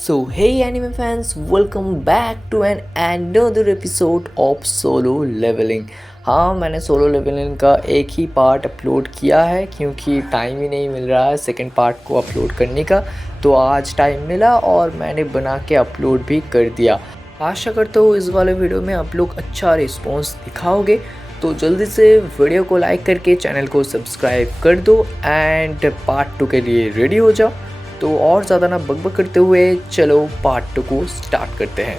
So hey anime fans, welcome back to another episode of Solo Leveling। हाँ, मैंने solo levelling का एक ही part upload किया है क्योंकि टाइम ही नहीं मिल रहा है सेकंड पार्ट को अपलोड करने का। तो आज टाइम मिला और मैंने बना के अपलोड भी कर दिया। आशा करता हूँ इस वाले वीडियो में आप लोग अच्छा रिस्पॉन्स दिखाओगे। तो जल्दी से वीडियो को लाइक करके चैनल को सब्सक्राइब कर दो एंड पार्ट 2 के लिए रेडी हो जाओ। तो और ज़्यादा ना बकबक करते हुए चलो पार्ट 2 को स्टार्ट करते हैं।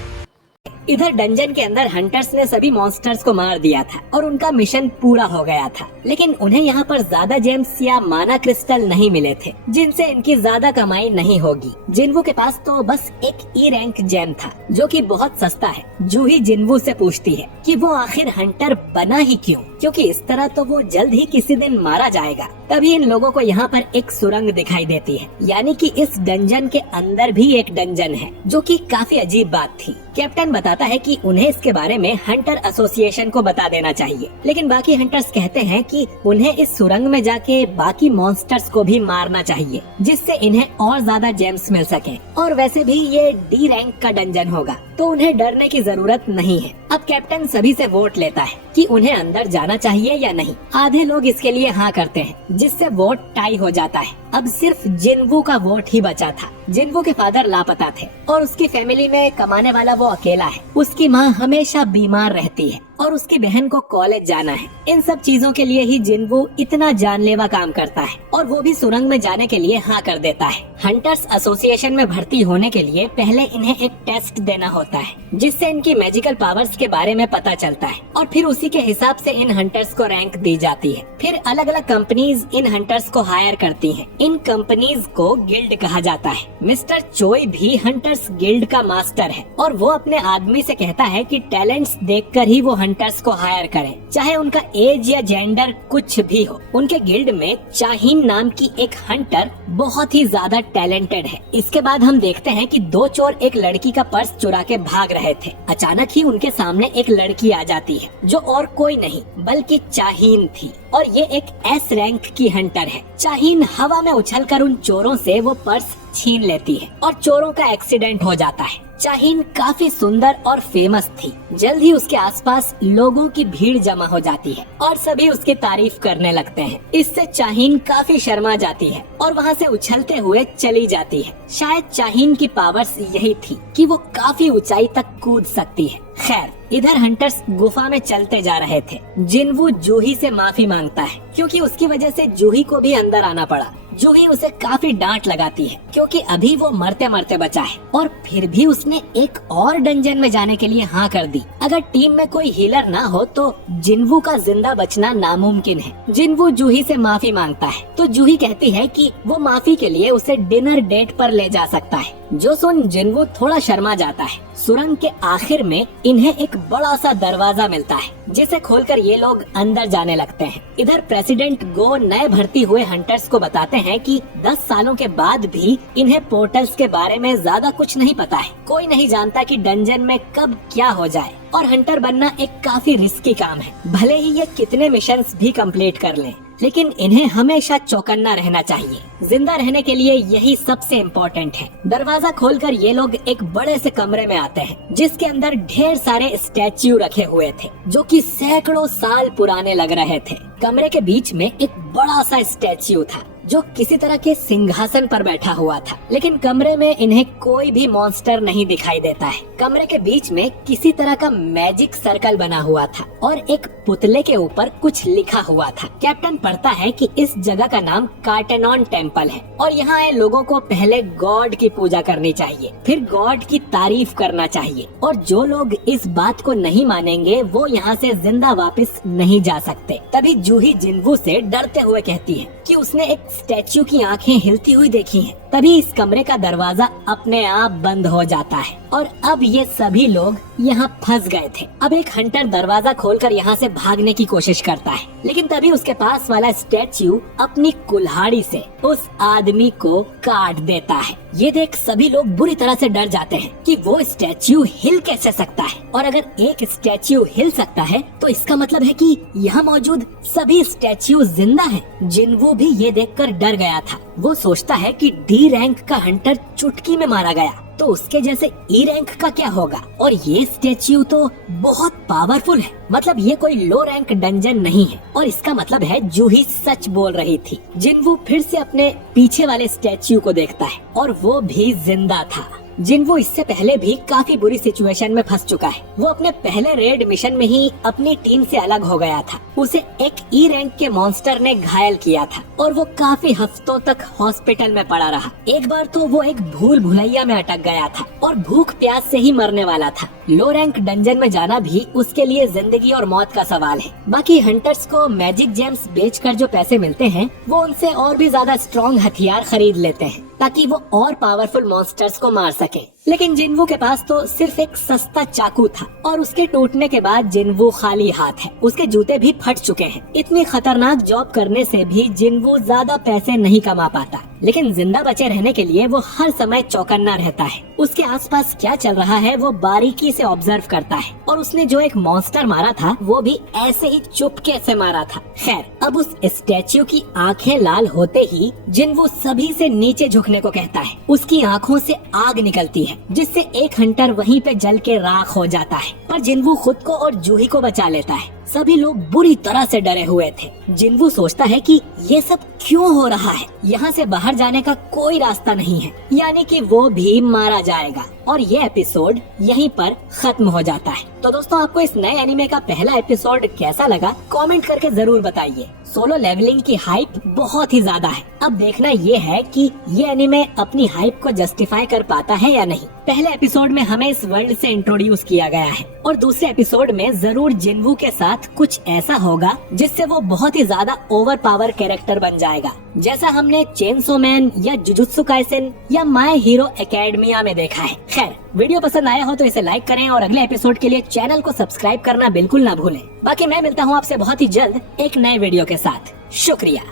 इधर डंजन के अंदर हंटर्स ने सभी मॉन्स्टर्स को मार दिया था और उनका मिशन पूरा हो गया था, लेकिन उन्हें यहाँ पर ज्यादा जेम्स या माना क्रिस्टल नहीं मिले थे जिनसे इनकी ज्यादा कमाई नहीं होगी। जिन्वू के पास तो बस एक ई रैंक जेम था जो कि बहुत सस्ता है। जूही जिन्वू से पूछती है कि वो आखिर हंटर बना ही क्यों, क्योंकि इस तरह तो वो जल्द ही किसी दिन मारा जाएगा। तभी इन लोगों को यहाँ पर एक सुरंग दिखाई देती है, यानी कि इस डंजन के अंदर भी एक डंजन है, जो कि काफी अजीब बात थी। कैप्टन बताता है कि उन्हें इसके बारे में हंटर एसोसिएशन को बता देना चाहिए, लेकिन बाकी हंटर्स कहते हैं कि उन्हें इस सुरंग में जाके बाकी मॉन्स्टर्स को भी मारना चाहिए, जिससे इन्हें और ज्यादा जेम्स मिल सके। और वैसे भी ये डी रैंक का डंजन होगा तो उन्हें डरने की जरूरत नहीं है। अब कैप्टन सभी से वोट लेता है कि उन्हें अंदर जाना चाहिए या नहीं। आधे लोग इसके लिए हाँ करते हैं, जिससे वोट टाई हो जाता है। अब सिर्फ जिन्वू का वोट ही बचा था। जिन्वू के फादर लापता थे और उसकी फैमिली में कमाने वाला वो अकेला है। उसकी माँ हमेशा बीमार रहती है और उसकी बहन को कॉलेज जाना है। इन सब चीजों के लिए ही जिन्वू इतना जानलेवा काम करता है और वो भी सुरंग में जाने के लिए हाँ कर देता है। हंटर्स एसोसिएशन में भर्ती होने के लिए पहले इन्हें एक टेस्ट देना होता है, जिससे इनकी मैजिकल पावर्स के बारे में पता चलता है और फिर उसी के हिसाब से इन हंटर्स को रैंक दी जाती है। फिर अलग अलग कंपनीज इन हंटर्स को हायर करती हैं। इन कंपनीज को गिल्ड कहा जाता है। मिस्टर चोई भी हंटर्स गिल्ड का मास्टर है और वो अपने आदमी से कहता है कि टैलेंट्स देखकर ही वो हंटर्स को हायर करें, चाहे उनका एज या जेंडर कुछ भी हो। उनके गिल्ड में चाहीन नाम की एक हंटर बहुत ही ज्यादा टैलेंटेड है। इसके बाद हम देखते हैं कि दो चोर एक लड़की का पर्स चुरा के भाग रहे थे। अचानक ही उनके सामने एक लड़की आ जाती है जो और कोई नहीं बल्कि चाहीन थी और ये एक एस रैंक की हंटर है। चाहीन हवा में उछलकर उन चोरों से वो पर्स छीन लेती है और चोरों का एक्सीडेंट हो जाता है। चाहीन काफी सुंदर और फेमस थी। जल्द ही उसके आसपास लोगों की भीड़ जमा हो जाती है और सभी उसकी तारीफ करने लगते हैं। इससे चाहीन काफी शर्मा जाती है और वहाँ से उछलते हुए चली जाती है। शायद चाहीन की पावर्स यही थी कि वो काफी ऊंचाई तक कूद सकती है। खैर, इधर हंटर्स गुफा में चलते जा रहे थे। जिन्वू जूही से माफी मांगता है क्योंकि उसकी वजह से जूही को भी अंदर आना पड़ा। जूही उसे काफी डांट लगाती है क्योंकि अभी वो मरते मरते बचा है और फिर भी उसने एक और डंजन में जाने के लिए हाँ कर दी। अगर टीम में कोई हीलर ना हो तो जिन्वू का जिंदा बचना नामुमकिन है। जिन्वू जूही से माफी मांगता है तो जूही कहती है कि वो माफी के लिए उसे डिनर डेट पर ले जा सकता है, जो सुन जिन्वू थोड़ा शर्मा जाता है। सुरंग के आखिर में इन्हें एक बड़ा सा दरवाजा मिलता है, जिसे खोलकर ये लोग अंदर जाने लगते हैं। इधर प्रेसिडेंट गो नए भर्ती हुए हंटर्स को बताते हैं कि 10 सालों के बाद भी इन्हें पोर्टल्स के बारे में ज्यादा कुछ नहीं पता है। कोई नहीं जानता कि डंजन में कब क्या हो जाए और हंटर बनना एक काफी रिस्की काम है। भले ही ये कितने मिशंस भी कंप्लीट कर लें, लेकिन इन्हें हमेशा चौकन्ना रहना चाहिए। जिंदा रहने के लिए यही सबसे इम्पोर्टेंट है। दरवाजा खोलकर ये लोग एक बड़े से कमरे में आते हैं, जिसके अंदर ढेर सारे स्टैच्यू रखे हुए थे जो कि सैकड़ों साल पुराने लग रहे थे। कमरे के बीच में एक बड़ा सा स्टैच्यू था जो किसी तरह के सिंहासन पर बैठा हुआ था, लेकिन कमरे में इन्हें कोई भी मॉन्स्टर नहीं दिखाई देता है। कमरे के बीच में किसी तरह का मैजिक सर्कल बना हुआ था और एक पुतले के ऊपर कुछ लिखा हुआ था। कैप्टन पढ़ता है कि इस जगह का नाम कार्टेनॉन टेम्पल है और यहाँ आए लोगों को पहले गॉड की पूजा करनी चाहिए, फिर गॉड की तारीफ करना चाहिए और जो लोग इस बात को नहीं मानेंगे वो यहाँ से जिंदा वापस नहीं जा सकते। तभी जूही जिन्वू से डरते हुए कहती है कि उसने एक स्टैच्यू की आंखें हिलती हुई देखी हैं। तभी इस कमरे का दरवाजा अपने आप बंद हो जाता है और अब ये सभी लोग यहाँ फंस गए थे। अब एक हंटर दरवाजा खोलकर यहाँ से भागने की कोशिश करता है, लेकिन तभी उसके पास वाला स्टैच्यू अपनी कुल्हाड़ी से उस आदमी को काट देता है। ये देख सभी लोग बुरी तरह से डर जाते हैं कि वो स्टैच्यू हिल कैसे सकता है, और अगर एक स्टैच्यू हिल सकता है तो इसका मतलब है कि यहाँ मौजूद सभी स्टैच्यू जिंदा हैं। जिन्वू भी ये देखकर डर गया था। वो सोचता है कि डी रैंक का हंटर चुटकी में मारा गया तो उसके जैसे ई रैंक का क्या होगा? और ये स्टैच्यू तो बहुत पावरफुल है, मतलब ये कोई लो रैंक डंजन नहीं है। और इसका मतलब है जूही सच बोल रही थी। जिनवू फिर से अपने पीछे वाले स्टैच्यू को देखता है और वो भी जिंदा था। जिनवू इससे पहले भी काफी बुरी सिचुएशन में फंस चुका है। वो अपने पहले रेड मिशन में ही अपनी टीम से अलग हो गया था। उसे एक ई रैंक के मॉन्स्टर ने घायल किया था और वो काफी हफ्तों तक हॉस्पिटल में पड़ा रहा। एक बार तो वो एक भूल भुलैया में अटक गया था और भूख प्यास से ही मरने वाला था। लो रैंक डंजन में जाना भी उसके लिए जिंदगी और मौत का सवाल है। बाकी हंटर्स को मैजिक जेम्स बेचकर जो पैसे मिलते हैं वो उनसे और भी ज्यादा स्ट्रॉन्ग हथियार खरीद लेते हैं ताकि वो और पावरफुल मॉन्स्टर्स को मार सके। लेकिन जिनवू के पास तो सिर्फ एक सस्ता चाकू था और उसके टूटने के बाद जिनवू खाली हाथ है। उसके जूते भी फट चुके हैं। इतनी खतरनाक जॉब करने से भी जिनवू ज्यादा पैसे नहीं कमा पाता, लेकिन जिंदा बचे रहने के लिए वो हर समय चौकन्ना रहता है। उसके आसपास क्या चल रहा है वो बारीकी से ऑब्जर्व करता है और उसने जो एक मॉन्स्टर मारा था वो भी ऐसे ही चुपके से मारा था। खैर, अब उस स्टैच्यू की आंखें लाल होते ही जिनवू सभी से नीचे झुकने को कहता है। उसकी आंखों से आग निकलती है जिससे एक हंटर वहीं पे जल के राख हो जाता है, पर जिनवू खुद को और जूही को बचा लेता है। सभी लोग बुरी तरह से डरे हुए थे। जिनवू सोचता है कि ये सब क्यों हो रहा है, यहाँ से बाहर जाने का कोई रास्ता नहीं है, यानी कि वो भी मारा जाएगा। और ये एपिसोड यहीं पर खत्म हो जाता है। तो दोस्तों, आपको इस नए एनिमे का पहला एपिसोड कैसा लगा कमेंट करके जरूर बताइए। सोलो लेवलिंग की हाइप बहुत ही ज्यादा है। अब देखना ये है कि ये एनिमे अपनी हाइप को जस्टिफाई कर पाता है या नहीं। पहले एपिसोड में हमें इस वर्ल्ड से इंट्रोड्यूस किया गया है और दूसरे एपिसोड में जरूर जिनवू के साथ कुछ ऐसा होगा जिससे वो बहुत ही ज्यादा ओवर पावर कैरेक्टर बन जाएगा, जैसा हमने चेनसो मैन या जुजुत्सु काइसेन या माय हीरो एकेडमिया में देखा है। खैर, वीडियो पसंद आया हो तो इसे लाइक करें और अगले एपिसोड के लिए चैनल को सब्सक्राइब करना बिल्कुल ना भूलें। बाकी मैं मिलता हूँ आपसे बहुत ही जल्द एक नए वीडियो के साथ। शुक्रिया।